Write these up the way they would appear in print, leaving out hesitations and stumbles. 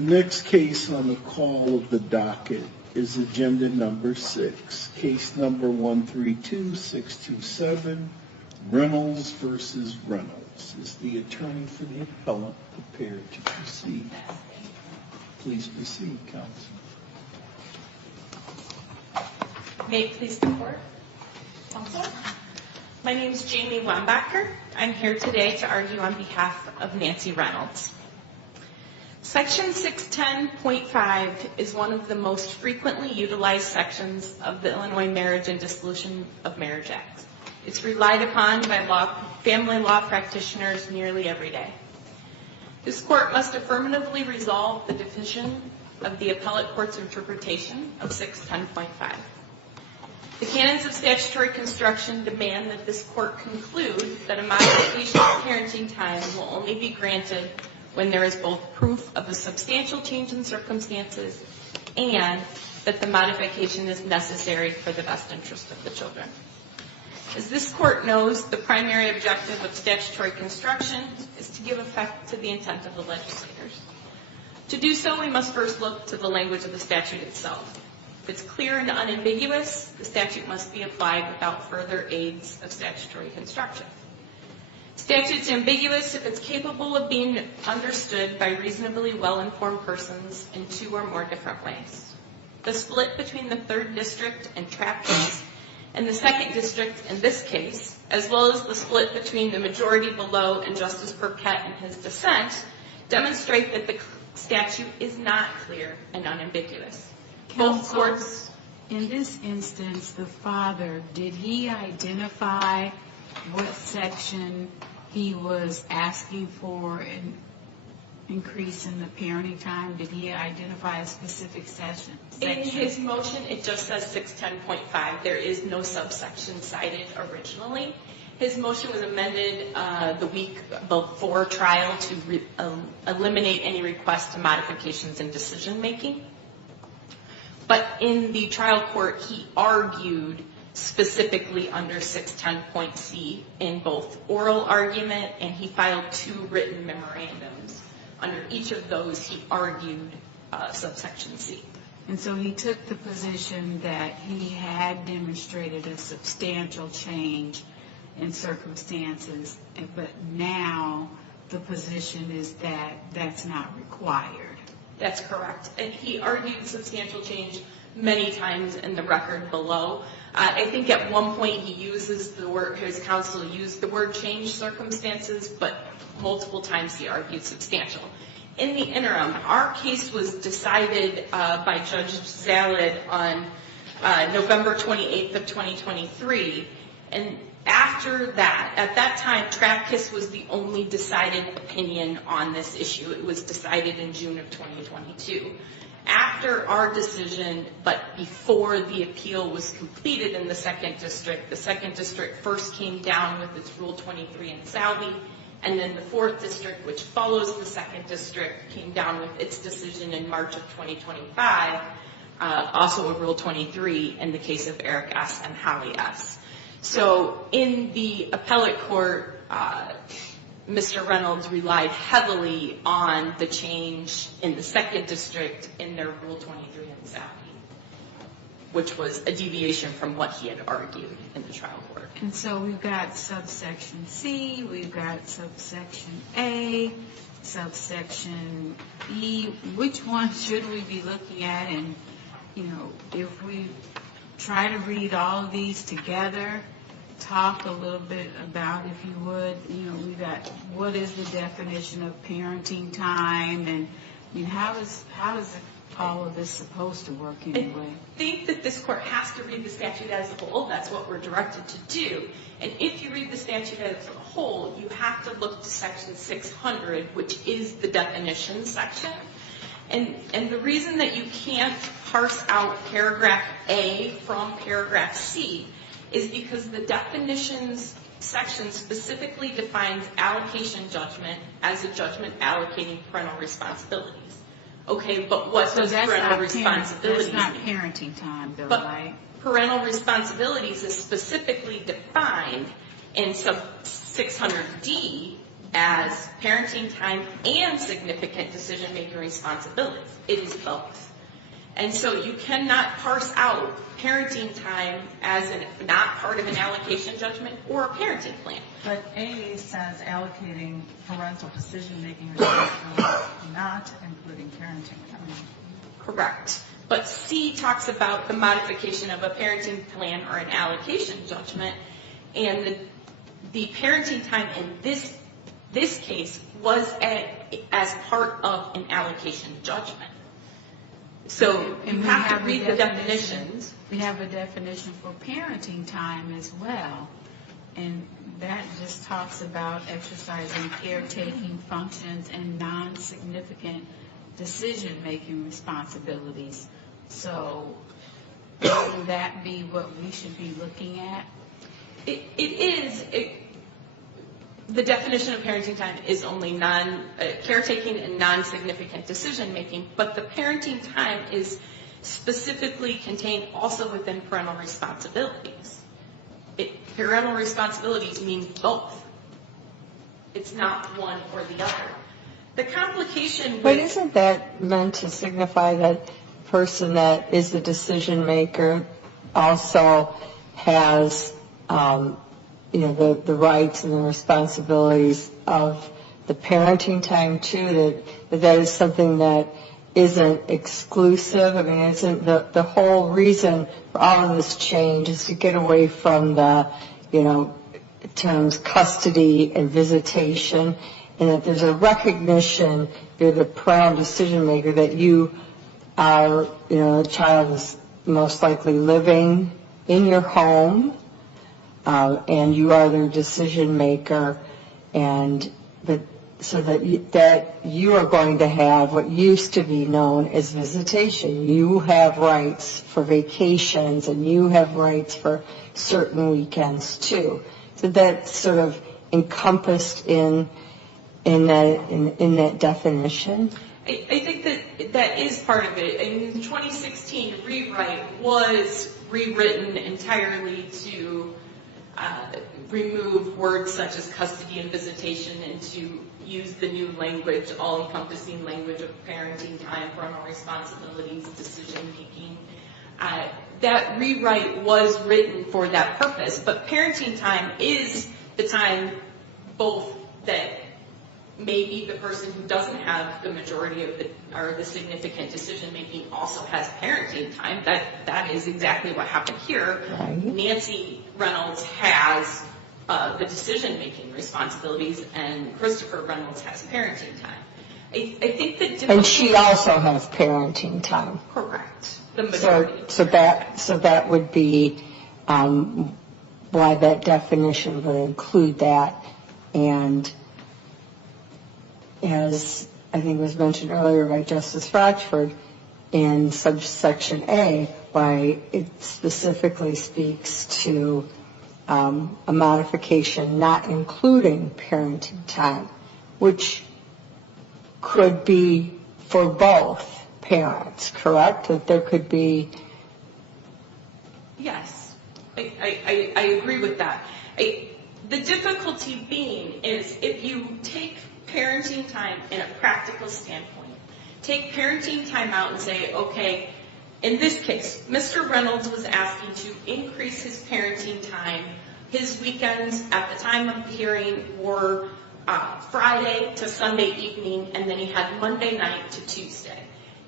Next case on the call of the docket is agenda number 6, case number 132627, Reynolds versus Reynolds. Is the attorney for the appellant prepared to proceed? Please proceed, counsel. May it please the court, counsel. My name is Jamie Wambacher. I'm here today to argue on behalf of Nancy Reynolds. Section 610.5 is one of the most frequently utilized sections of the Illinois Marriage and Dissolution of Marriage Act. It's relied upon by family law practitioners nearly every day. This court must affirmatively resolve the decision of the appellate court's interpretation of 610.5. The canons of statutory construction demand that this court conclude that a modification of parenting time will only be granted when there is both proof of a substantial change in circumstances and that the modification is necessary for the best interest of the children. As this court knows, the primary objective of statutory construction is to give effect to the intent of the legislators. To do so, we must first look to the language of the statute itself. If it's clear and unambiguous, the statute must be applied without further aids of statutory construction. Statute's ambiguous if it's capable of being understood by reasonably well-informed persons in two or more different ways. The split between the 3rd District and Trapp case and the 2nd District in this case, as well as the split between the majority below and Justice Burkett in his dissent, demonstrate that the statute is not clear and unambiguous. Both courts. In this instance, the father, did he identify what section he was asking for an increase in the parenting time? Did he identify a specific section? In his motion, it just says 610.5. There is no subsection cited originally. His motion was amended the week before trial to eliminate any request to modifications in decision making. But in the trial court, he argued specifically under 610.c in both oral argument, and he filed 2 written memorandums. Under each of those, he argued subsection C. And so he took the position that he had demonstrated a substantial change in circumstances, but now the position is that that's not required. That's correct. And he argued substantial change many times in the record below. I think at one point he uses the word, his counsel used the word change circumstances, but multiple times he argued substantial. In the interim, our case was decided by Judge Zalid on November 28th of 2023. And after that, at that time, Trappkiss was the only decided opinion on this issue. It was decided in June of 2022. After our decision, but before the appeal was completed in the 2nd District, the 2nd District first came down with its Rule 23 in Salve, and then the 4th District, which follows the 2nd District, came down with its decision in March of 2025, also a Rule 23 in the case of Eric S. and Holly S. So in the appellate court, Mr. Reynolds relied heavily on the change in the 2nd District in their Rule 23 in Salve, which was a deviation from what he had argued in the trial court. And so we've got subsection C, we've got subsection A, subsection E. Which one should we be looking at? And, if we try to read all of these together, talk a little bit about, if you would, we got what is the definition of parenting time, and how is all of this supposed to work anyway? I think that this court has to read the statute as a whole. That's what we're directed to do. And if you read the statute as a whole, you have to look to section 600, which is the definition section. And the reason that you can't parse out paragraph A from paragraph C is because the definitions section specifically defines allocation judgment as a judgment allocating parental responsibilities. Okay, but what does parental responsibilities mean? That's not parenting time, though, but right? Parental responsibilities is specifically defined in sub 600D as parenting time and significant decision-making responsibilities. It is both. And so you cannot parse out parenting time as not part of an allocation judgment or a parenting plan. But A says allocating parental decision-making responsibilities, not including parenting time. Correct. But C talks about the modification of a parenting plan or an allocation judgment, and the parenting time in this case was as part of an allocation judgment. So you have to read the definitions. We have a definition for parenting time as well, and that just talks about exercising caretaking functions and non-significant decision-making responsibilities. So would that be what we should be looking at? It is. The definition of parenting time is only caretaking and non-significant decision-making, but the parenting time is specifically contained also within parental responsibilities. Parental responsibilities mean both. It's not one or the other. The complication with... But isn't that meant to signify that the person that is the decision maker also has the rights and the responsibilities of the parenting time too, that is something that isn't exclusive? I mean, isn't the whole reason for all of this change is to get away from the, terms custody and visitation, and that there's a recognition, you're the parental decision maker, that you are, the child is most likely living in your home, and you are their decision maker, so that you are going to have what used to be known as visitation. You have rights for vacations, and you have rights for certain weekends too. So that's sort of encompassed in that definition. I think that is part of it. In the 2016 rewrite was rewritten entirely to remove words such as custody and visitation and to use the new language, all-encompassing language of parenting time, parental responsibilities, decision-making. That rewrite was written for that purpose, but parenting time is the time both that maybe the person who doesn't have the majority of the significant decision-making also has parenting time. That is exactly what happened here. Right. Nancy Reynolds has the decision-making responsibilities, and Christopher Reynolds has parenting time. I think that and she also has parenting time. Correct. The majority. So that would be why that definition would include that. And as I think was mentioned earlier by Justice Rochford, in subsection A, why it specifically speaks to a modification not including parenting time, which could be for both parents, correct? That there could be... Yes, I agree with that. The difficulty being is if you take parenting time in a practical standpoint, take parenting time out and say, okay, in this case, Mr. Reynolds was asking to increase his parenting time. His weekends at the time of the hearing were Friday to Sunday evening, and then he had Monday night to Tuesday.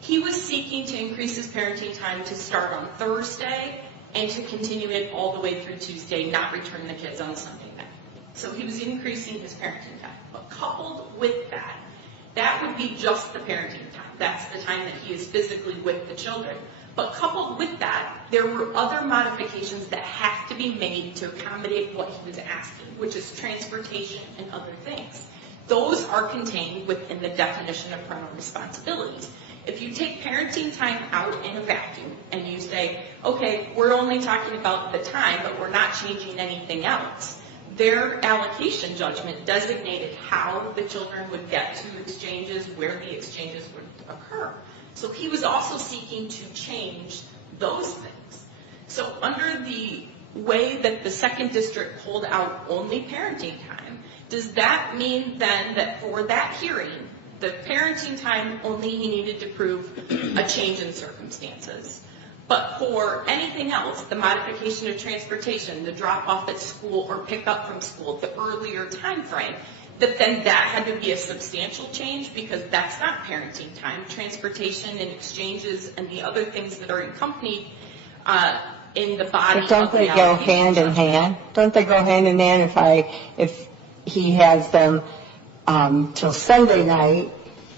He was seeking to increase his parenting time to start on Thursday and to continue it all the way through Tuesday, not return the kids on Sunday night. So he was increasing his parenting time. But coupled with that, that would be just the parenting time. That's the time that he is physically with the children. But coupled with that, there were other modifications that have to be made to accommodate what he was asking, which is transportation and other things. Those are contained within the definition of parental responsibilities. If you take parenting time out in a vacuum and you say, okay, we're only talking about the time, but we're not changing anything else, their allocation judgment designated how the children would get to exchanges, where the exchanges would occur. So he was also seeking to change those things. So under the way that the second district pulled out only parenting time, Does that mean then that for that hearing, the parenting time only he needed to prove a change in circumstances? But for anything else, the modification of transportation, the drop off at school or pick up from school, the earlier time frame, that then that had to be a substantial change because that's not parenting time. Transportation and exchanges and the other things that are accompanied in the body. But don't they go hand in hand? Don't they go hand in hand if he has them till Sunday night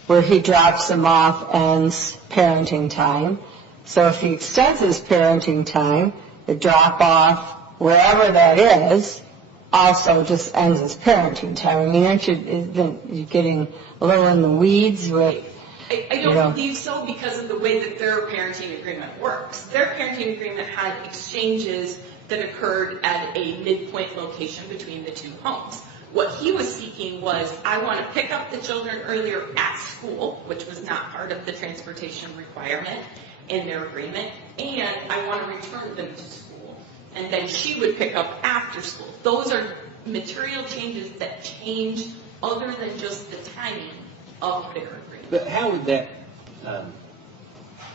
where he drops them off ends parenting time? So if he extends his parenting time, the drop off, wherever that is, also just ends his parenting time. I mean, aren't you getting a little in the weeds with... I don't believe so because of the way that their parenting agreement works. Their parenting agreement had exchanges that occurred at a midpoint location between the two homes. What he was seeking was, I want to pick up the children earlier at school, which was not part of the transportation requirement in their agreement, and I want to return them to school. And then she would pick up after school. Those are material changes that change other than just the timing of their agreement. But how would that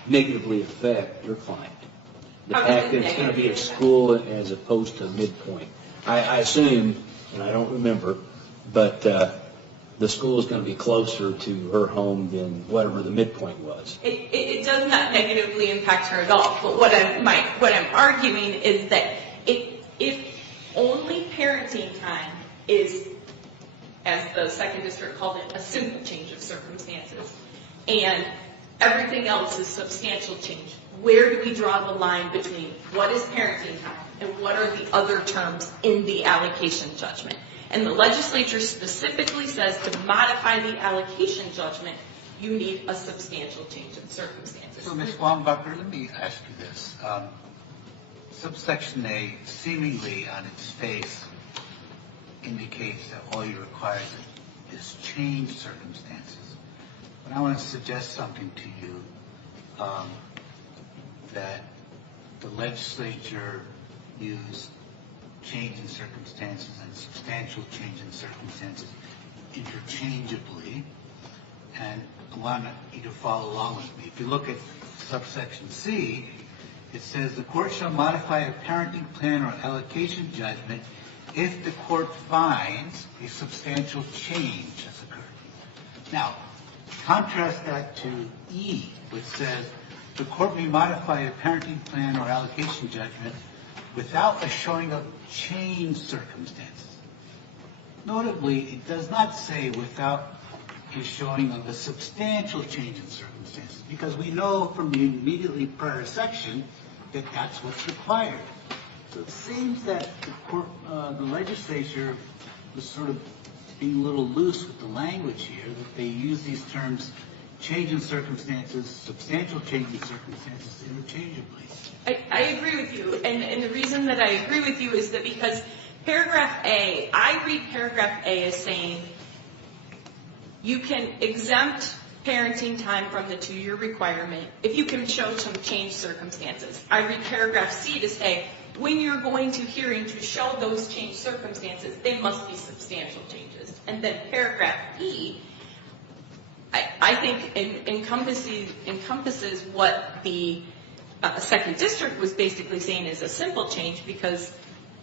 negatively affect your client? The How fact does it that it's going to be at negatively school as opposed to midpoint. I assume, and I don't remember, but the school is going to be closer to her home than whatever the midpoint was. It does not negatively impact her at all. But what I'm arguing is that if only parenting time is, as the second district called it, a simple change of circumstances, and everything else is substantial change, where do we draw the line between what is parenting time and what are the other terms in the allocation judgment? And the legislature specifically says to modify the allocation judgment, you need a substantial change in circumstances. So, Ms. Wambacher, let me ask you this. Subsection A, seemingly on its face, indicates that all you require is changed circumstances. But I want to suggest something to you, that the legislature used change in circumstances and substantial change in circumstances interchangeably, and I want you to follow along with me. If you look at subsection C, it says the court shall modify a parenting plan or allocation judgment if the court finds a substantial change has occurred. Now, contrast that to E, which says the court may modify a parenting plan or allocation judgment without a showing of changed circumstances. Notably, it does not say without a showing of a substantial change in circumstances, because we know from the immediately prior section that that's what's required. So it seems that the legislature was sort of being a little loose with the language here, that they use these terms, change in circumstances, substantial change in circumstances, interchangeably. I agree with you, and the reason that I agree with you is that because paragraph A, I read paragraph A as saying you can exempt parenting time from the 2-year requirement if you can show some changed circumstances. I read paragraph C to say when you're going to hearing to show those changed circumstances, they must be substantial changes. And then paragraph E, I think encompasses what the second district was basically saying is a simple change, because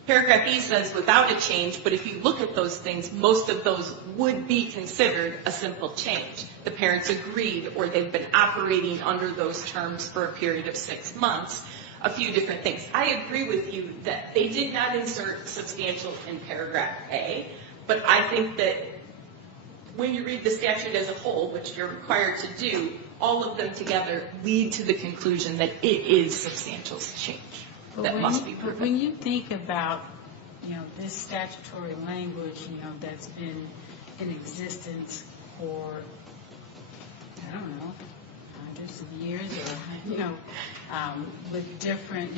paragraph E says without a change, but if you look at those things, most of those would be considered a simple change. The parents agreed, or they've been operating under those terms for a period of 6 months, a few different things. I agree with you that they did not insert substantial in paragraph A, but I think that when you read the statute as a whole, which you're required to do, all of them together lead to the conclusion that it is substantial change that must be proven. But when you think about, this statutory language, that's been in existence for, I don't know, hundreds of years, or, with different,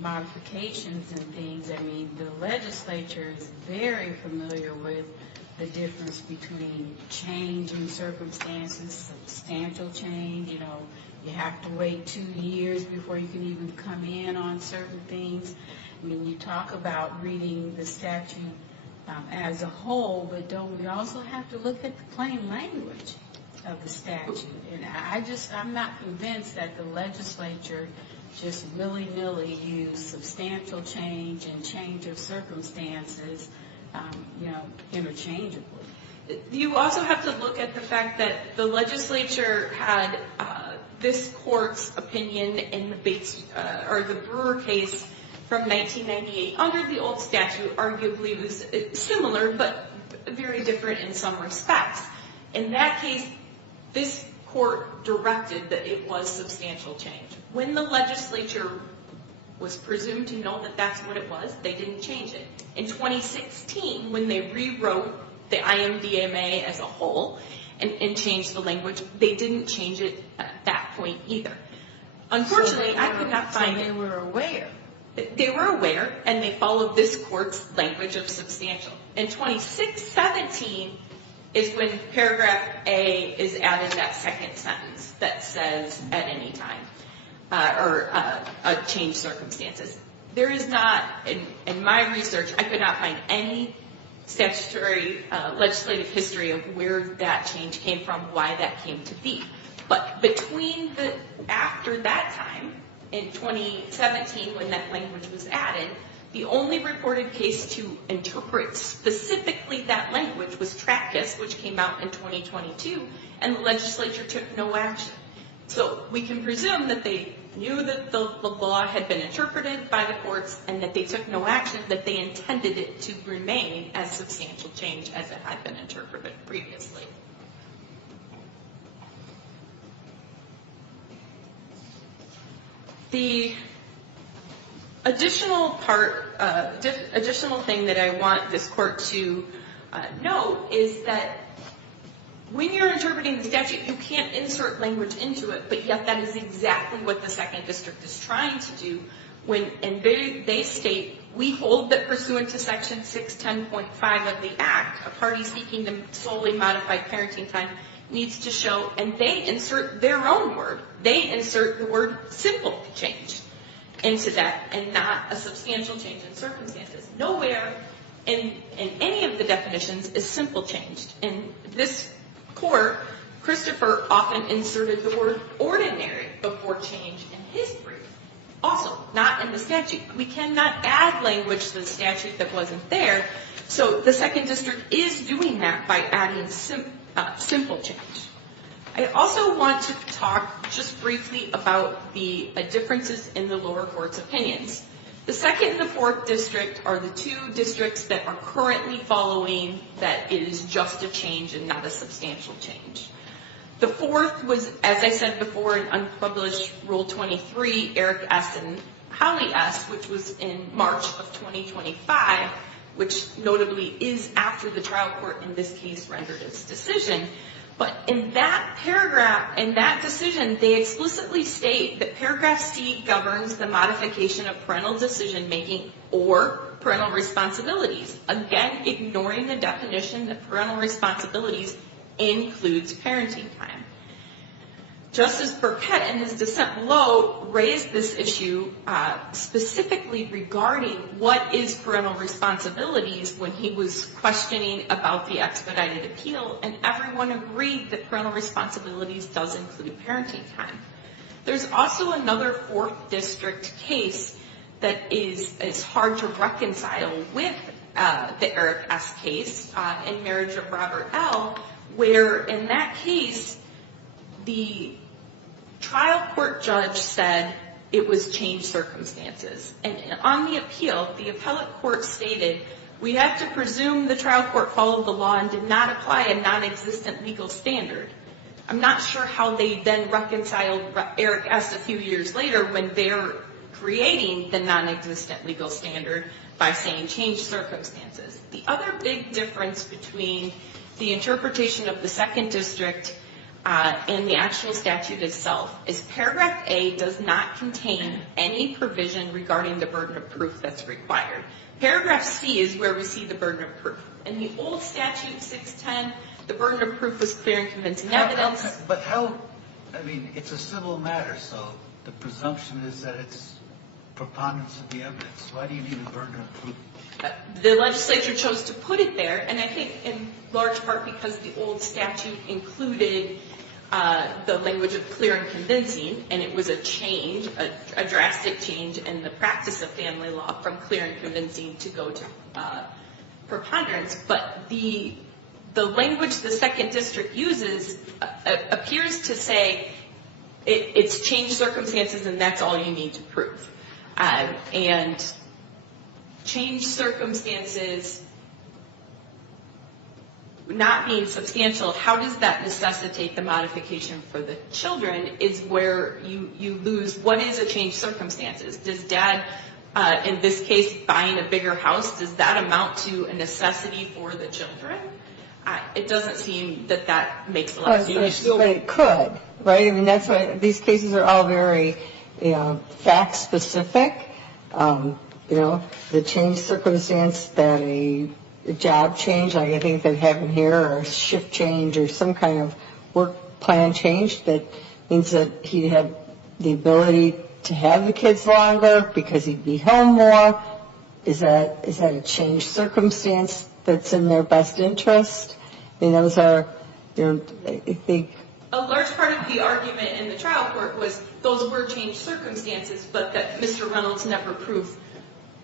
modifications and things, I mean, the legislature is very familiar with the difference between change in circumstances, substantial change, you have to wait 2 years before you can even come in on certain things. I mean, you talk about reading the statute as a whole, but don't we also have to look at the plain language of the statute? And I'm not convinced that the legislature just willy-nilly use substantial change and change of circumstances, interchangeably. You also have to look at the fact that the legislature had this court's opinion in the the Brewer case from 1998 under the old statute. Arguably, it was similar but very different in some respects. In that case, this court directed that it was substantial change. When the legislature was presumed to know that that's what it was, they didn't change it. In 2016, when they rewrote the IMDMA as a whole and changed the language, they didn't change it at that point either. Unfortunately, I could not find they were aware. They were aware, and they followed this court's language of substantial. In 2017 is when paragraph A is added, that second sentence that says at any time, or change circumstances. There is not, in my research, I could not find any statutory legislative history of where that change came from, why that came to be. But after that time, in 2017, when that language was added, the only reported case to interpret specifically that language was Trackus, which came out in 2022, and the legislature took no action. So we can presume that they knew that the law had been interpreted by the courts and that they took no action, that they intended it to remain as substantial change as it had been interpreted previously. The additional thing that I want this court to note is that when you're interpreting the statute, you can't insert language into it, but yet that is exactly what the second district is trying to do. And they state, we hold that pursuant to section 610.5 of the Act, a party seeking to solely modify parenting time needs to show, and they insert their own word. They insert the word simple change into that and not a substantial change in circumstances. Nowhere in any of the definitions is simple changed. In this court, Christopher often inserted the word ordinary before change in his brief. Also, not in the statute. We cannot add language to the statute that wasn't there. So the second district is doing that by adding simple change. I also want to talk just briefly about the differences in the lower court's opinions. The second and the fourth district are the two districts that are currently following that it is just a change and not a substantial change. The fourth was, as I said before, an unpublished Rule 23, Eric S. and Holly S., which was in March of 2025, which notably is after the trial court in this case rendered its decision. But in that paragraph, in that decision, they explicitly state that paragraph C governs the modification of parental decision-making or parental responsibilities, again ignoring the definition that parental responsibilities includes parenting time. Justice Burkett, in his dissent below, raised this issue specifically regarding what is parental responsibilities when he was questioning about the expedited appeal, and everyone agreed that parental responsibilities does include parenting time. There's also another fourth district case that is hard to reconcile with the Eric S. case in Marriage of Robert L., where in that case, the trial court judge said it was changed circumstances. And on the appeal, the appellate court stated, we have to presume the trial court followed the law and did not apply a non-existent legal standard. I'm not sure how they then reconciled Eric S. a few years later when they're creating the non-existent legal standard by saying changed circumstances. The other big difference between the interpretation of the second district and the actual statute itself is paragraph A does not contain any provision regarding the burden of proof that's required. Paragraph C is where we see the burden of proof. In the old statute, 610, the burden of proof was clear and convincing evidence. But how, I mean, it's a civil matter, so the presumption is that it's preponderance of the evidence? Why do you need a burden of proof? The legislature chose to put it there, and I think in large part because the old statute included the language of clear and convincing, and it was a change, a drastic change in the practice of family law from clear and convincing to go to preponderance. But the language the second district uses appears to say it's changed circumstances and that's all you need to prove. And changed circumstances not being substantial, how does that necessitate the modification for the children is where you lose what is a changed circumstances. Does dad, in this case, buying a bigger house, does that amount to a necessity for the children? It doesn't seem that makes a lot of sense. But it could, right? I mean, that's why these cases are all very, fact specific. The changed circumstance that a job change, like I think that happened here, or a shift change, or some kind of work plan change that means that he'd have the ability to have the kids longer because he'd be home more. Is that a changed circumstance that's in their best interest? I mean, those are, I think. A large part of the argument in the trial court was those were changed circumstances, but that Mr. Reynolds never proved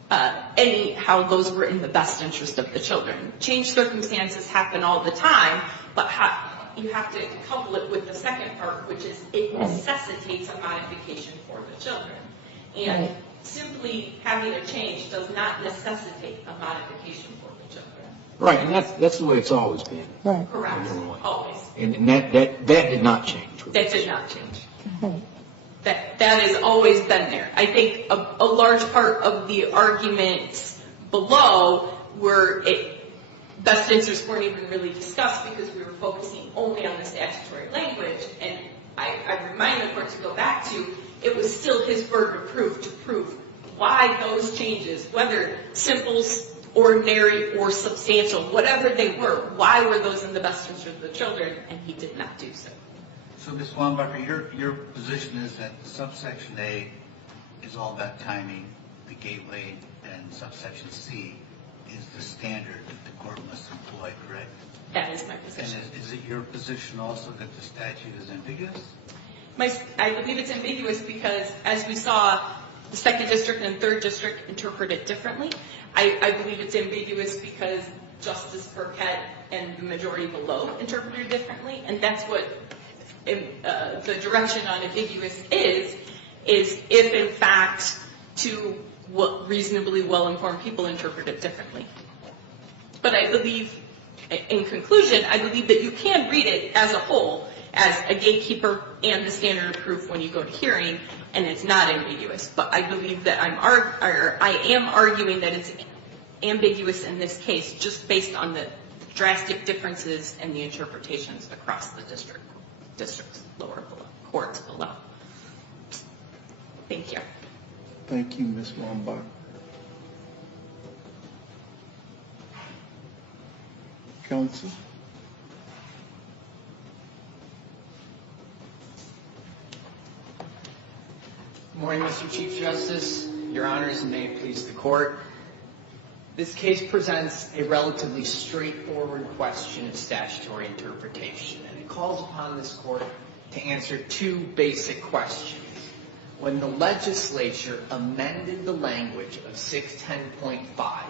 how those were in the best interest of the children. Changed circumstances happen all the time, but you have to couple it with the second part, which is it necessitates a modification for the children. And simply having a change does not necessitate a modification for the children. Right, and that's the way it's always been. Right. Correct. Always. And that did not change. That did not change. That has always been there. I think a large part of the arguments below were best interests weren't even really discussed because we were focusing only on the statutory language. And I remind the court to go back to it was still his burden of proof to prove why those changes, whether simple, ordinary, or substantial, whatever they were, why were those in the best interest of the children, and he did not do so. So, Ms. Wambacher, your position is that subsection A is all about timing, the gateway, and subsection C is the standard that the court must employ, correct? That is my position. And is it your position also that the statute is ambiguous? I believe it's ambiguous because, as we saw, the second district and third district interpret it differently. I believe it's ambiguous because Justice Burkett and the majority below interpreted it differently, and that's what the direction on ambiguous is if in fact two reasonably well-informed people interpret it differently. But I believe, in conclusion, I believe that you can read it as a whole as a gatekeeper and the standard of proof when you go to hearing, and it's not ambiguous. But I believe that I am arguing that it's ambiguous in this case just based on the drastic differences in the interpretations across the districts, lower courts below. Thank you. Thank you, Ms. Wambach. Counsel? Good morning, Mr. Chief Justice, Your Honors, and may it please the Court. This case presents a relatively straightforward question of statutory interpretation, and it calls upon this Court to answer two basic questions. When the legislature amended the language of 610.5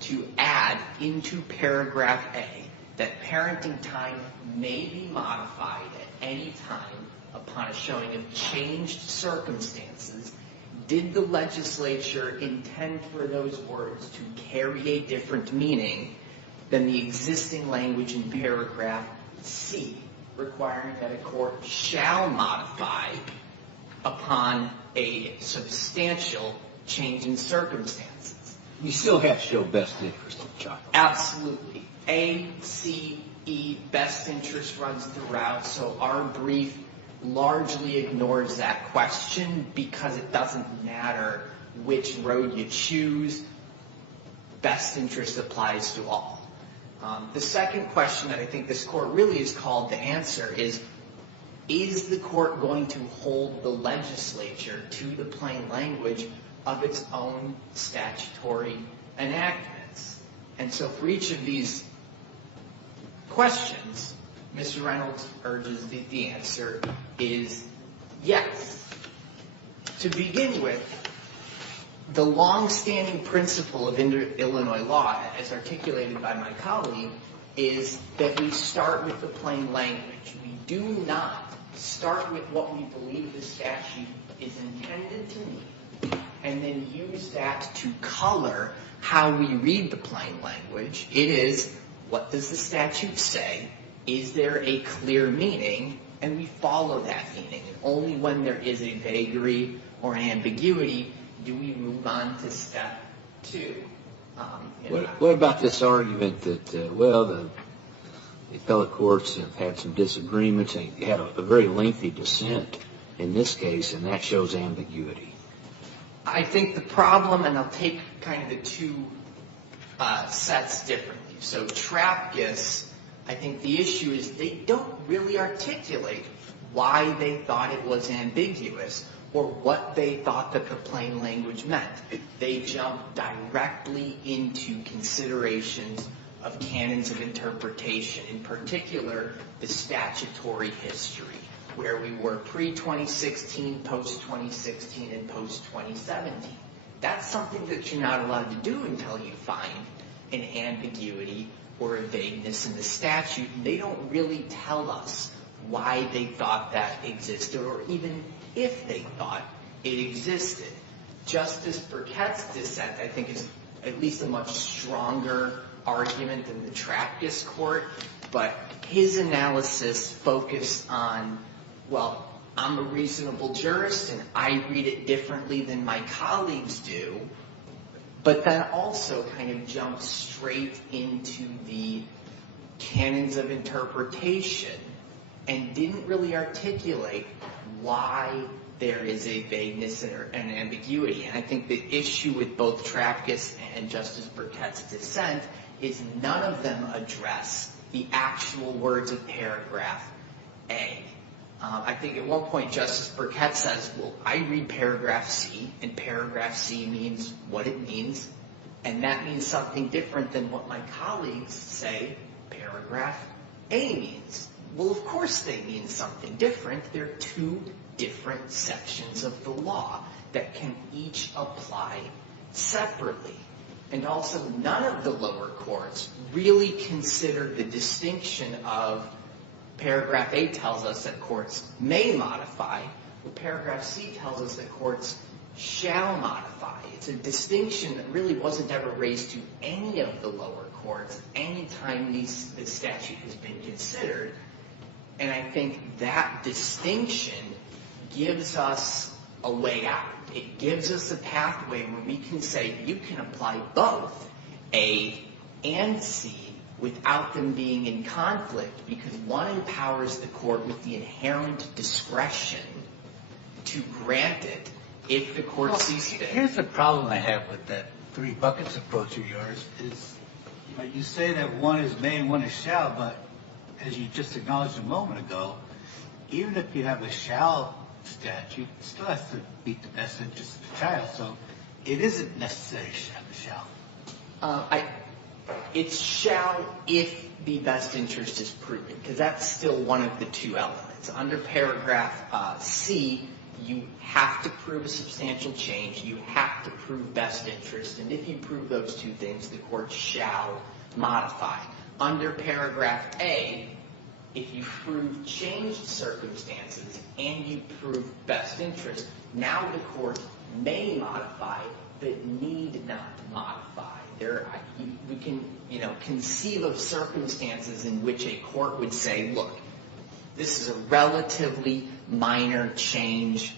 to add into paragraph A that parenting time may be modified at any time upon a showing of changed circumstances, did the legislature intend for those words to carry a different meaning than the existing language in paragraph C, requiring that a court shall modify upon a substantial change in circumstances? You still have to show best interest of the child. Absolutely. A, C, E, best interest runs throughout, so our brief largely ignores that question because it doesn't matter which road you choose. Best interest applies to all. The second question that I think this Court really is called to answer is the Court going to hold the legislature to the plain language of its own statutory enactments. And so for each of these questions, Mr. Reynolds urges that the answer is yes. To begin with, the long-standing principle of Illinois law, as articulated by my colleague, is that we start with the plain language. We do not start with what we believe the statute is intended to mean, and then use that to color how we read the plain language. It is, what does the statute say? Is there a clear meaning? And we follow that meaning. And only when there is a vagary or an ambiguity do we move on to step two. What about this argument that, the appellate courts have had some disagreements and had a very lengthy dissent in this case, and that shows ambiguity? I think the problem, and I'll take kind of the two sets differently. So Trapkis, I think the issue is they don't really articulate why they thought it was ambiguous or what they thought that the plain language meant. They jump directly into considerations of canons of interpretation, in particular the statutory history, where we were pre-2016, post-2016, and post-2017. That's something that you're not allowed to do until you find an ambiguity or a vagueness in the statute. They don't really tell us why they thought that existed, or even if they thought it existed. Justice Burkett's dissent, I think, is at least a much stronger argument than the Trapkis court, but his analysis focused on, well, I'm a reasonable jurist and I read it differently than my colleagues do, but then also kind of jumped straight into the canons of interpretation and didn't really articulate why there is a vagueness and ambiguity. And I think the issue with both Trapkis and Justice Burkett's dissent is none of them address the actual words of paragraph A. I think at one point Justice Burkett says, well, I read paragraph C, and paragraph C means what it means, and that means something different than what my colleagues say paragraph A means. Well, of course they mean something different. They're two different sections of the law that can each apply separately. And also, none of the lower courts really considered the distinction of paragraph A tells us that courts may modify, where paragraph C tells us that courts shall modify. It's a distinction that really wasn't ever raised to any of the lower courts any time this statute has been considered. And I think that distinction gives us a way out. It gives us a pathway where we can say you can apply both A and C without them being in conflict, because one empowers the court with the inherent discretion to grant it if the court sees fit. Here's the problem I have with that three buckets approach of yours is, you say that one is may and one is shall, but as you just acknowledged a moment ago, even if you have a shall statute, it still has to meet the best interest of the child. So it isn't necessary to have a shall. It's shall if the best interest is proven, because that's still one of the two elements. Under paragraph C, you have to prove a substantial change. You have to prove best interest. And if you prove those two things, the court shall modify. Under paragraph A, if you prove changed circumstances and you prove best interest, now the court may modify but need not modify. We can conceive of circumstances in which a court would say, look, this is a relatively minor change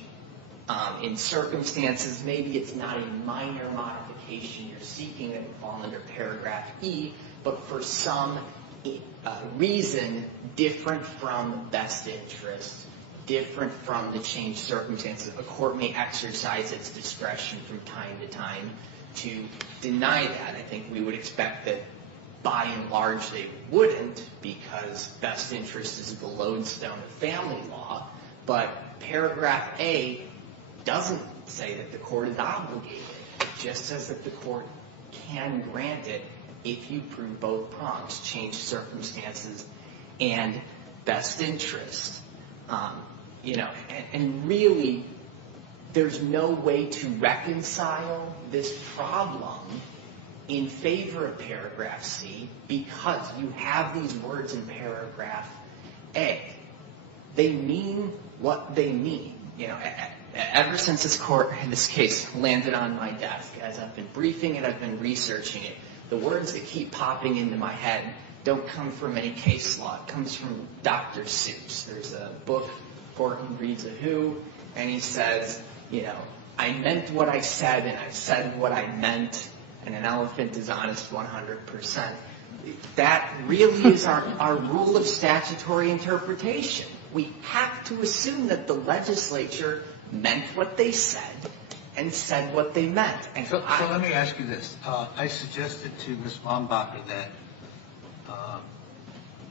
in circumstances. Maybe it's not a minor modification you're seeking that would fall under paragraph E, but for some reason different from best interest, different from the changed circumstances, a court may exercise its discretion from time to time to deny that. I think we would expect that by and large they wouldn't, because best interest is the lodestone of family law. But paragraph A doesn't say that the court is obligated, just as that the court can grant it if you prove both prongs, changed circumstances and best interest. And really, there's no way to reconcile this problem in favor of paragraph C because you have these words in paragraph A. They mean what they mean. Ever since this case landed on my desk, as I've been briefing it, I've been researching it, the words that keep popping into my head don't come from any case law. It comes from Dr. Seuss. There's a book, Fortin Reads a Who, and he says, I meant what I said, and I said what I meant, and an elephant is honest 100%. That really is our rule of statutory interpretation. We have to assume that the legislature meant what they said and said what they meant. And so let me ask you this. I suggested to Ms. Wambacher that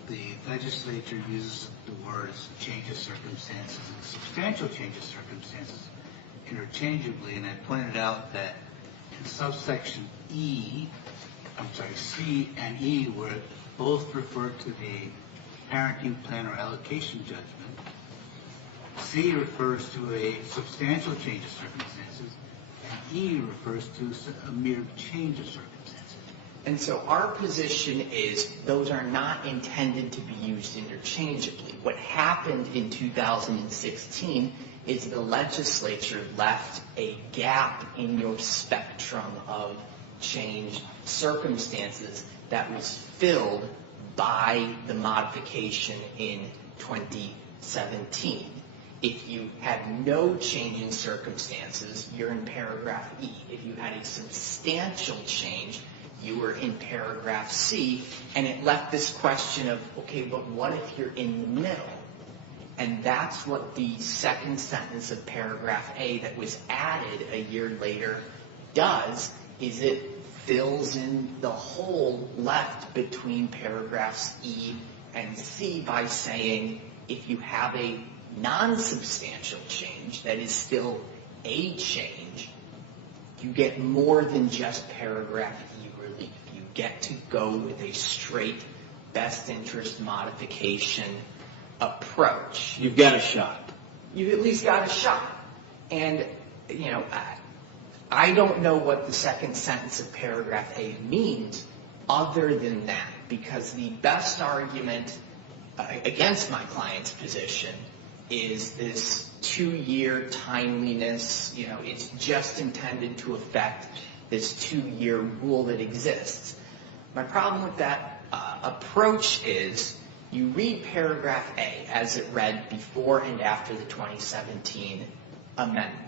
the legislature uses the words change of circumstances and substantial change of circumstances interchangeably, and I pointed out that in subsection C and E, where both refer to the parenting plan or allocation judgment, C refers to a substantial change of circumstances, and E refers to a mere change of circumstances. And so our position is those are not intended to be used interchangeably. What happened in 2016 is the legislature left a gap in your spectrum of changed circumstances that was filled by the modification in 2017. If you had no change in circumstances, you're in paragraph E. If you had a substantial change, you were in paragraph C, and it left this question of, okay, but what if you're in the middle? And that's what the second sentence of paragraph A that was added a year later does, is it fills in the hole left between paragraphs E and C by saying if you have a non-substantial change that is still a change, you get more than just paragraph E relief. You get to go with a straight best interest modification approach. You've got a shot. You've at least got a shot. And, I don't know what the second sentence of paragraph A means other than that, because the best argument against my client's position is this 2-year timeliness. It's just intended to affect this 2-year rule that exists. My problem with that approach is you read paragraph A as it read before and after the 2017 amendment.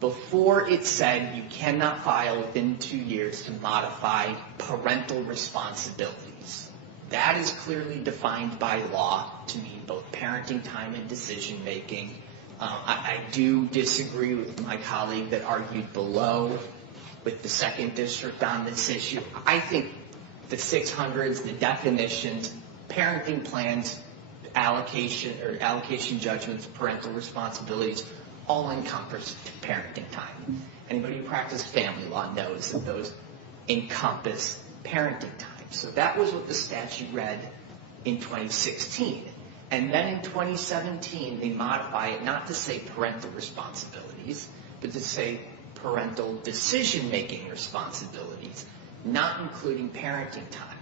Before it said you cannot file within 2 years to modify parental responsibilities. That is clearly defined by law to mean both parenting time and decision making. I do disagree with my colleague that argued below with the second district on this issue. I think the 600s, the definitions, parenting plans, allocation judgments, parental responsibilities, all encompass parenting time. Anybody who practices family law knows that those encompass parenting time. So that was what the statute read in 2016. And then in 2017, they modify it not to say parental responsibilities, but to say parental decision-making responsibilities, not including parenting time.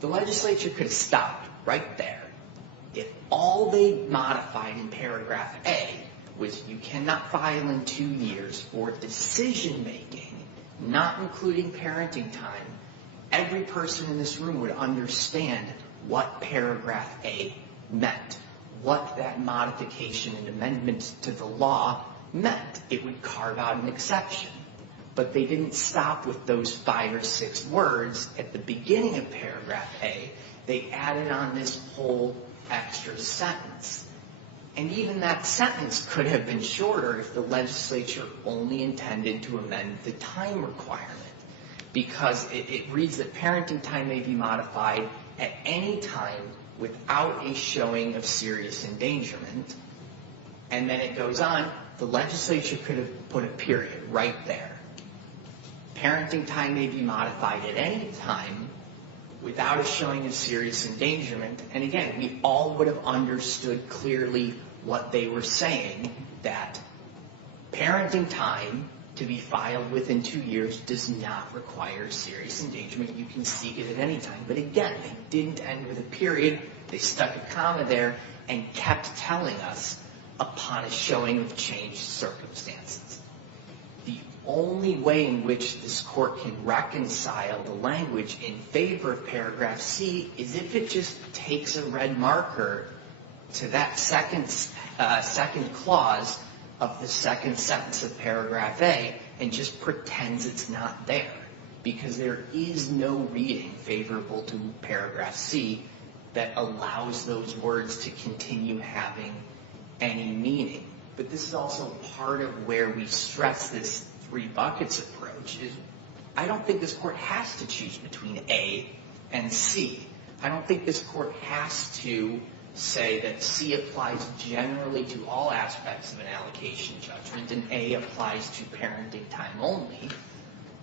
The legislature could have stopped right there. If all they modified in paragraph A was you cannot file in 2 years for decision-making, not including parenting time, every person in this room would understand what paragraph A meant, what that modification and amendment to the law meant. It would carve out an exception. But they didn't stop with those 5 or 6 words at the beginning of paragraph A. They added on this whole extra sentence. And even that sentence could have been shorter if the legislature only intended to amend the time requirement, because it reads that parenting time may be modified at any time without a showing of serious endangerment. And then it goes on, the legislature could have put a period right there. Parenting time may be modified at any time without a showing of serious endangerment. And again, we all would have understood clearly what they were saying, that parenting time to be filed within 2 years does not require serious endangerment. You can seek it at any time. But again, they didn't end with a period. They stuck a comma there and kept telling us upon a showing of changed circumstances. The only way in which this court can reconcile the language in favor of paragraph C is if it just takes a red marker to that second clause of the second sentence of paragraph A and just pretends it's not there, because there is no reading favorable to paragraph C that allows those words to continue having any meaning. But this is also part of where we stress this three buckets approach. Is I don't think this court has to choose between A and C. I don't think this court has to say that C applies generally to all aspects of an allocation judgment and A applies to parenting time only,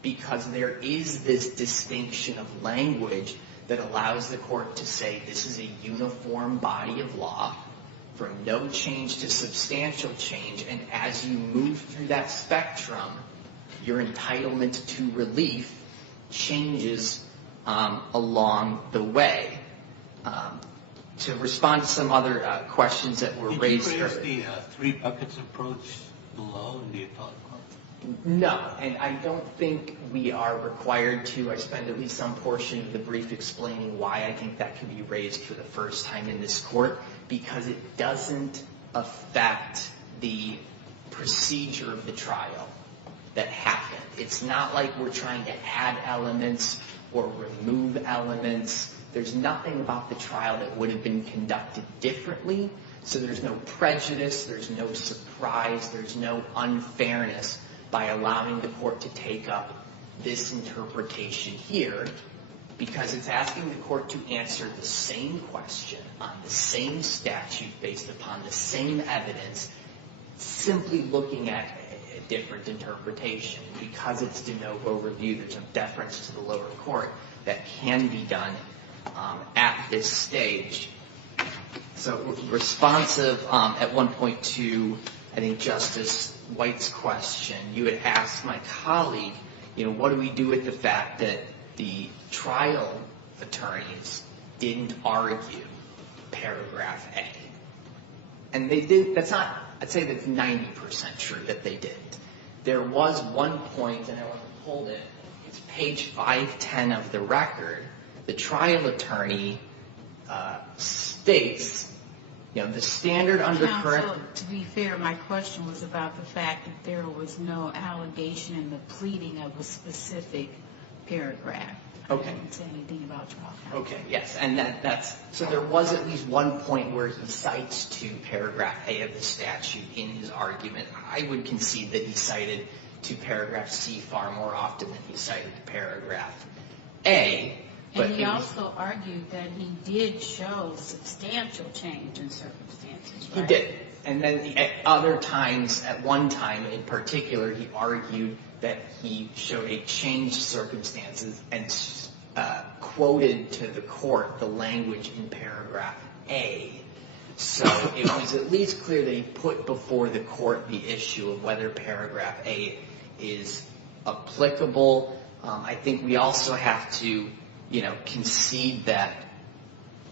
because there is this distinction of language that allows the court to say this is a uniform body of law from no change to substantial change, and as you move through that spectrum, your entitlement to relief changes along the way. To respond to some other questions that were raised. Did you raise the three buckets approach below in the appellate court? No, and I don't think we are required to. I spend at least some portion of the brief explaining why I think that can be raised for the first time in this court, because it doesn't affect the procedure of the trial that happened. It's not like we're trying to add elements or remove elements. There's nothing about the trial that would have been conducted differently, so there's no prejudice, there's no surprise, there's no unfairness by allowing the court to take up this interpretation here, because it's asking the court to answer the same question on the same statute based upon the same evidence, simply looking at a different interpretation. Because it's de novo review, there's a deference to the lower court that can be done at this stage. So responsive at one point to, I think, Justice White's question, you had asked my colleague, what do we do with the fact that the trial attorneys didn't argue paragraph A? And they did. That's not, I'd say that's 90% true that they didn't. There was one point, and I want to hold it, it's page 510 of the record. The trial attorney states, the standard under current... Counsel, to be fair, my question was about the fact that there was no allegation in the pleading of a specific paragraph. Okay. I didn't say anything about trial counsel. Okay, yes, and that's... So there was at least one point where he cites to paragraph A of the statute in his argument. I would concede that he cited to paragraph C far more often than he cited to paragraph A. And he also argued that he did show substantial change in circumstances, right? He did. And then at other times, at one time in particular, he argued that he showed a changed circumstances and quoted to the court the language in paragraph A. So it was at least clear that he put before the court the issue of whether paragraph A is applicable. I think we also have to concede that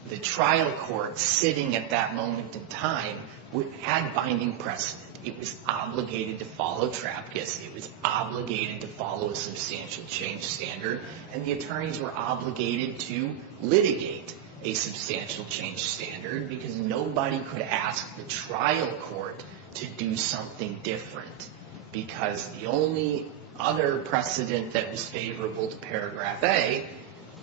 the trial court sitting at that moment in time had binding precedent. It was obligated to follow Trapkis. It was obligated to follow a substantial change standard. And the attorneys were obligated to litigate a substantial change standard because nobody could ask the trial court to do something different, because the only other precedent that was favorable to paragraph A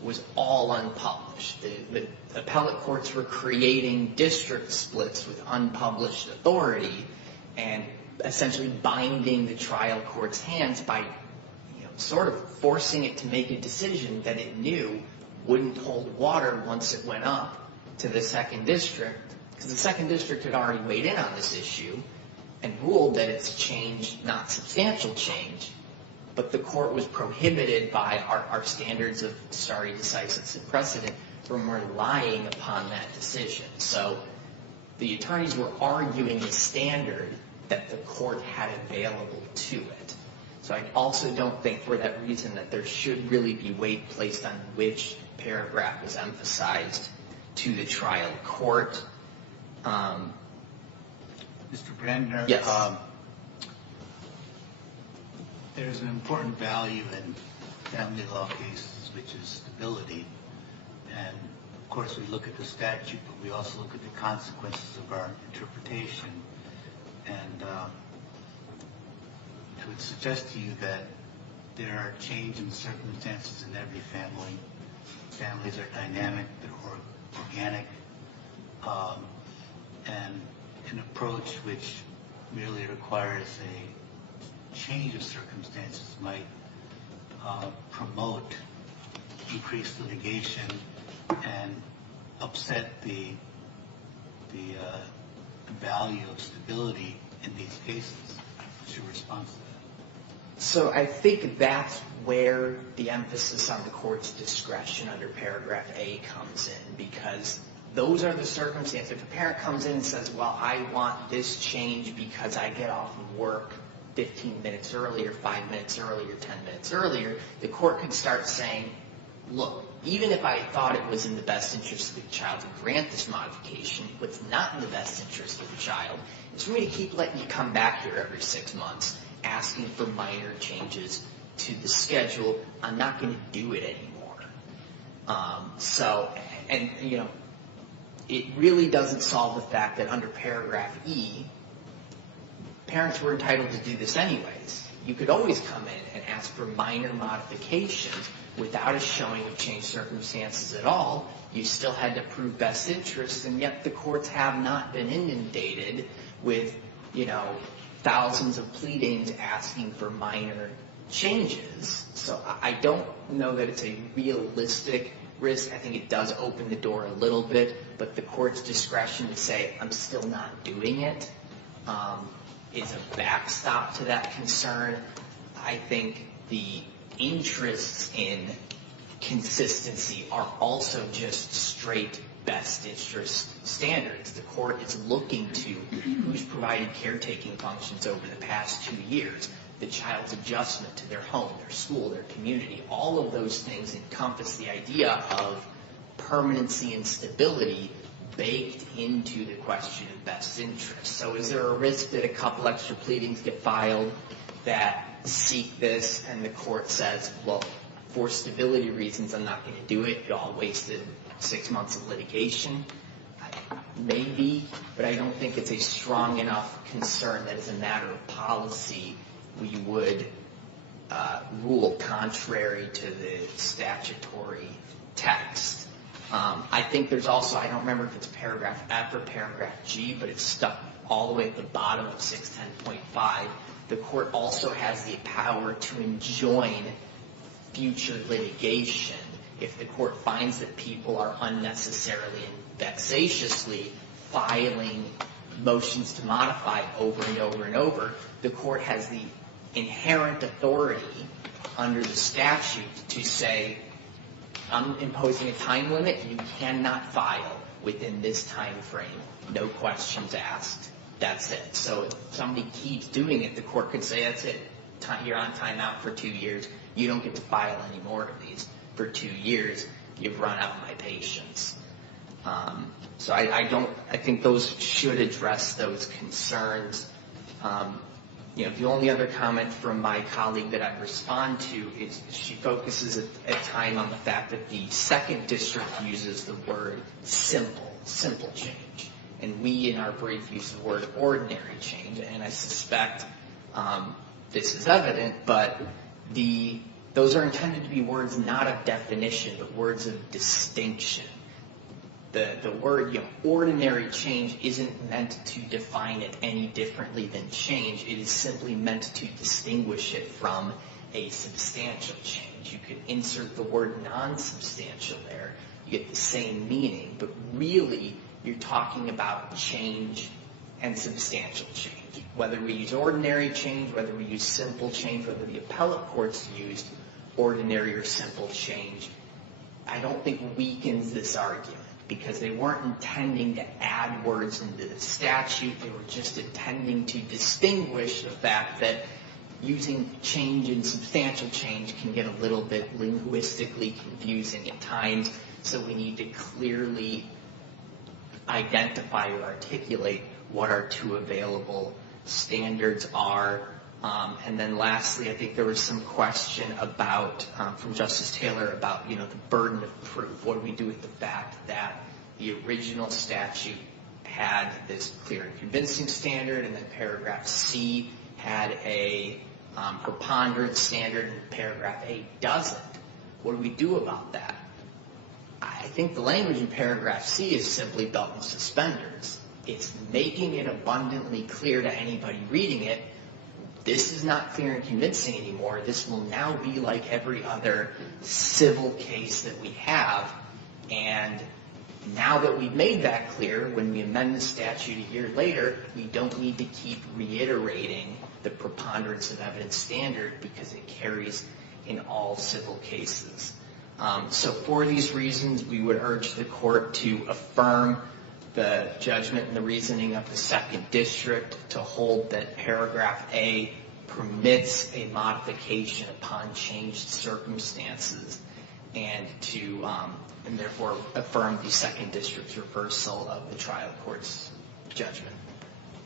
was all unpublished. The appellate courts were creating district splits with unpublished authority and essentially binding the trial court's hands by sort of forcing it to make a decision that it knew wouldn't hold water once it went up to the second district, because the second district had already weighed in on this issue and ruled that it's change, not substantial change. But the court was prohibited by our standards of stare decisis and precedent from relying upon that decision. So the attorneys were arguing the standard that the court had available to it. So I also don't think for that reason that there should really be weight placed on which paragraph was emphasized to the trial court. Mr. Brandner, yes. There's an important value in family law cases, which is stability. And of course, we look at the statute, but we also look at the consequences of our interpretation. And I would suggest to you that there are changes in circumstances in every family. Families are dynamic, they're organic, and an approach which merely requires a change of circumstances might promote increased litigation and upset the value of stability in these cases. What's your response to that? So I think that's where the emphasis on the court's discretion under paragraph A comes in, because those are the circumstances. If a parent comes in and says, well, I want this change because I get off of work 15 minutes earlier, 5 minutes earlier, 10 minutes earlier, the court could start saying, look, even if I thought it was in the best interest of the child to grant this modification, what's not in the best interest of the child is for me to keep letting you come back here every 6 months asking for minor changes to the schedule. I'm not going to do it anymore. It really doesn't solve the fact that under paragraph E, parents were entitled to do this anyways. You could always come in and ask for minor modifications without a showing of changed circumstances at all. You still had to prove best interest, and yet the courts have not been inundated with, thousands of pleadings asking for minor changes. So I don't know that it's a realistic risk. I think it does open the door a little bit, but the court's discretion to say, I'm still not doing it, is a backstop to that concern. I think the interests in consistency are also just straight best interest standards. The court is looking to who's provided caretaking functions over the past 2 years, the child's adjustment to their home, their school, their community. All of those things encompass the idea of permanency and stability baked into the question of best interest. So is there a risk that a couple extra pleadings get filed that seek this, and the court says, well, for stability reasons, I'm not going to do it. You all wasted 6 months of litigation? Maybe, but I don't think it's a strong enough concern that as a matter of policy, we would rule contrary to the statutory text. I think there's also, I don't remember if it's paragraph F or paragraph G, but it's stuck all the way at the bottom of 610.5. The court also has the power to enjoin future litigation if the court finds that people are unnecessarily and vexatiously filing motions to modify over and over and over. The court has the inherent authority under the statute to say, I'm imposing a time limit, you cannot file within this time frame. No questions asked. That's it. So if somebody keeps doing it, the court could say, that's it. You're on timeout for 2 years. You don't get to file any more of these for 2 years. You've run out of my patience. So I think those should address those concerns. The only other comment from my colleague that I'd respond to is she focuses at time on the fact that the second district uses the word simple change. And we in our brief use the word ordinary change. And I suspect this is evident, but those are intended to be words not of definition, but words of distinction. The word, ordinary change isn't meant to define it any differently than change. It is simply meant to distinguish it from a substantial change. You could insert the word non-substantial there. You get the same meaning, but really you're talking about change and substantial change. Whether we use ordinary change, whether we use simple change, whether the appellate courts used ordinary or simple change, I don't think weakens this argument, because they weren't intending to add words into the statute. They were just intending to distinguish the fact that using change and substantial change can get a little bit linguistically confusing at times, so we need to clearly identify or articulate what our two available standards are. And then lastly, I think there was some question about, from Justice Taylor, about, the burden of proof. What do we do with the fact that the original statute had this clear and convincing standard, and then paragraph C had a preponderance standard, and paragraph A doesn't? What do we do about that? I think the language in paragraph C is simply belt and suspenders. It's making it abundantly clear to anybody reading it, this is not clear and convincing anymore. This will now be like every other civil case that we have. And now that we've made that clear, when we amend the statute a year later, we don't need to keep reiterating the preponderance of evidence standard, because it carries in all civil cases. So for these reasons, we would urge the court to affirm the judgment and the reasoning of the Second District, to hold that paragraph A permits a modification upon changed circumstances, and to and therefore affirm the Second District's reversal of the trial court's judgment.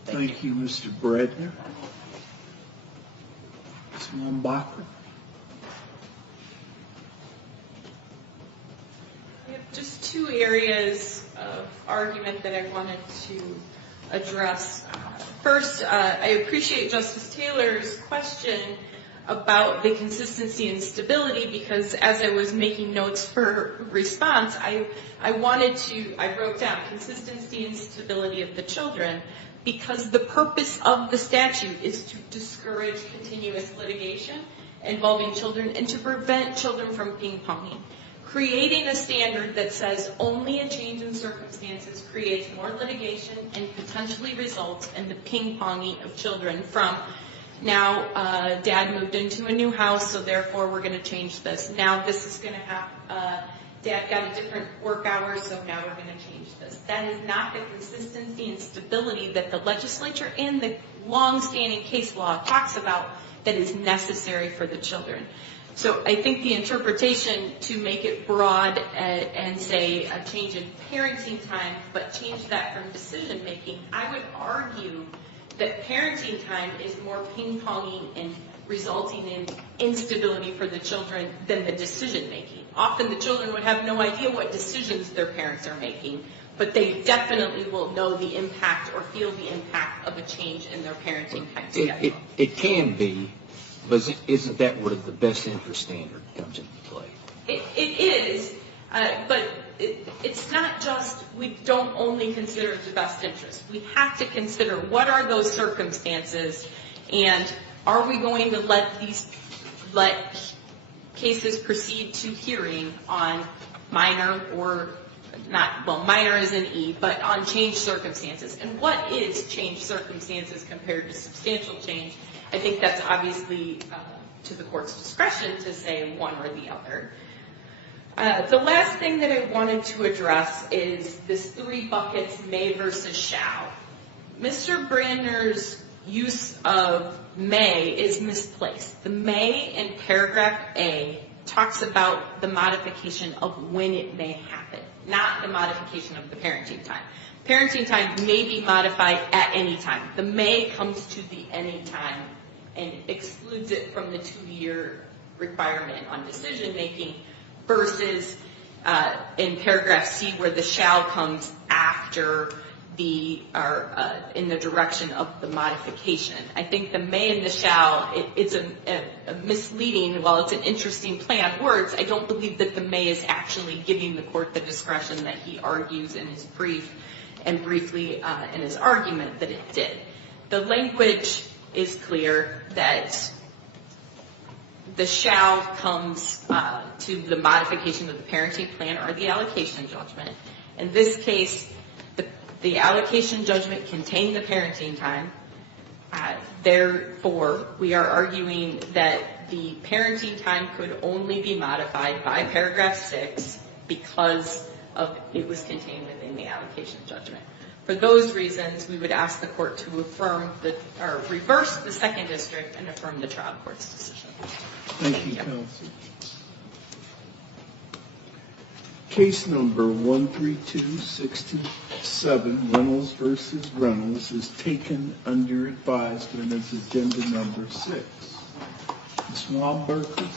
Thank you, Mr. Bredner. Ms. Wambacher. We have just two areas of argument that I wanted to address. First, I appreciate Justice Taylor's question about the consistency and stability, because as I was making notes for response, I wrote down consistency and stability of the children, because the purpose of the statute is to discourage continuous litigation involving children and to prevent children from ping-ponging. Creating a standard that says only a change in circumstances creates more litigation and potentially results in the ping-ponging of children from, now dad moved into a new house, so therefore we're going to change this. Now this is going to happen. Dad got a different work hours, so now we're going to change this. That is not the consistency and stability that the legislature and the long-standing case law talks about that is necessary for the children. So I think the interpretation to make it broad and say a change in parenting time, but change that from decision making, I would argue that parenting time is more ping-ponging and resulting in instability for the children than the decision making. Often the children would have no idea what decisions their parents are making, but they definitely will know the impact or feel the impact of a change in their parenting time schedule. It can be, but isn't that where the best interest standard comes into play? It is, but it's not just, we don't only consider the best interest. We have to consider what are those circumstances, and are we going to let cases proceed to hearing on minor or not, well, minor is an E, but on changed circumstances. And what is changed circumstances compared to substantial change? I think that's obviously to the court's discretion to say one or the other. The last thing that I wanted to address is this 3 buckets, may versus shall. Mr. Brandner's use of may is misplaced. The may in paragraph A talks about the modification of when it may happen, not the modification of the parenting time. Parenting time may be modified at any time. The may comes to the any time and excludes it from the 2-year requirement on decision making, versus in paragraph C where the shall comes after in the direction of the modification. I think the may and the shall, it's a misleading, while it's an interesting play on words, I don't believe that the may is actually giving the court the discretion that he argues in his brief and briefly in his argument that it did. The language is clear that the shall comes to the modification of the parenting plan or the allocation judgment. In this case, The allocation judgment contained the parenting time. Therefore, we are arguing that the parenting time could only be modified by paragraph 6 because of it was contained within the allocation judgment. For those reasons, we would ask the court to reverse the second district and affirm the trial court's decision. Thank you, counsel. Case number 132627, Reynolds versus Reynolds, is taken under advisement as agenda number 6. Ms. Wambacher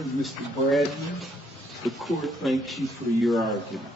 and Mr. Bradman, the court thanks you for your argument.